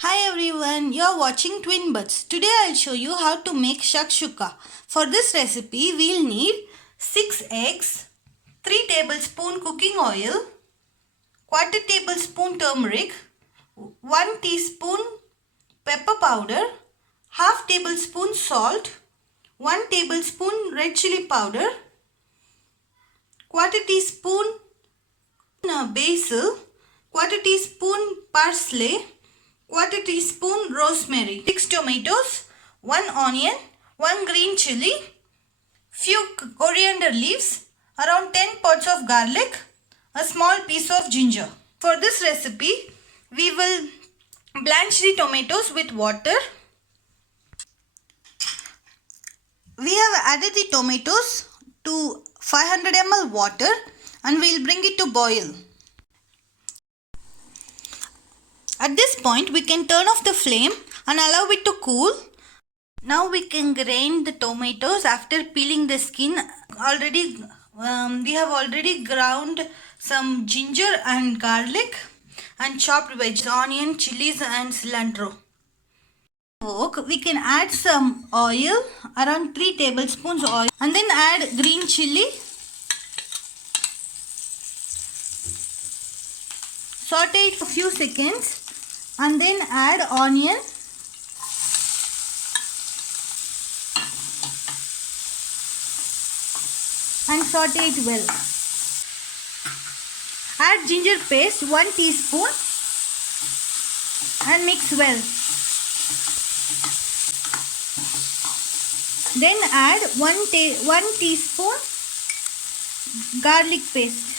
Hi everyone, you are watching Twin Buds. Today I'll show you how to make shakshuka. For this recipe, we'll need 6 eggs, 3 tablespoon cooking oil, quarter tablespoon turmeric, 1 teaspoon pepper powder, half tablespoon salt, 1 tablespoon red chilli powder, quarter teaspoon basil, quarter teaspoon parsley, quarter teaspoon rosemary, 6 tomatoes, 1 onion, 1 green chilli, few coriander leaves, around 10 pods of garlic, a small piece of ginger. For this recipe, we will blanch the tomatoes with water. We have added the tomatoes to 500 ml water and we will bring it to boil. At this point, we can turn off the flame and allow it to cool. Now we can grind the tomatoes after peeling the skin. We have already ground some ginger and garlic and chopped veggies, onion, chilies and cilantro. We can add some oil, around 3 tablespoons oil, and then add green chilli. Saute it for a few seconds and then add onion. And saute it well. Add ginger paste 1 teaspoon and mix well. Then add 1 teaspoon garlic paste.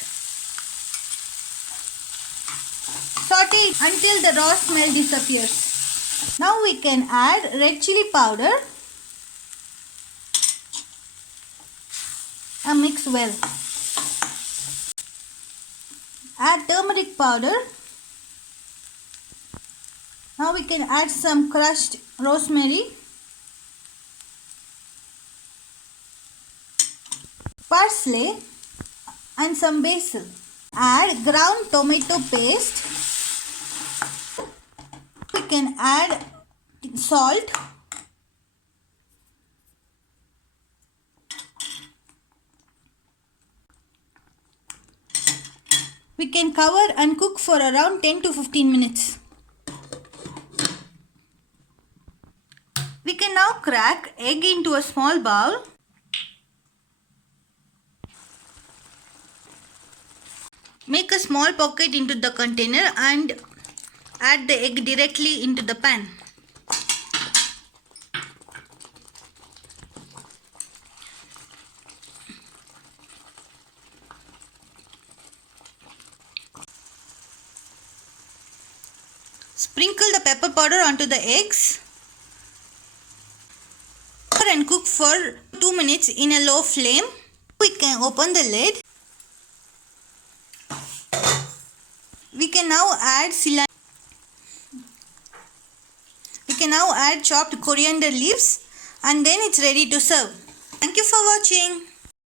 Saute it until the raw smell disappears. Now we can add red chilli powder and mix well. Add turmeric powder. Now we can add some crushed rosemary, parsley and some basil. Add ground tomato paste. We can add salt. We can cover and cook for around 10 to 15 minutes. We can now crack egg into a small bowl. Make a small pocket into the container and add the egg directly into the pan. Sprinkle the pepper powder onto the eggs and cook for 2 minutes in a low flame. We can open the lid. We can now add cilantro. We can now add chopped coriander leaves and then it's ready to serve. Thank you for watching.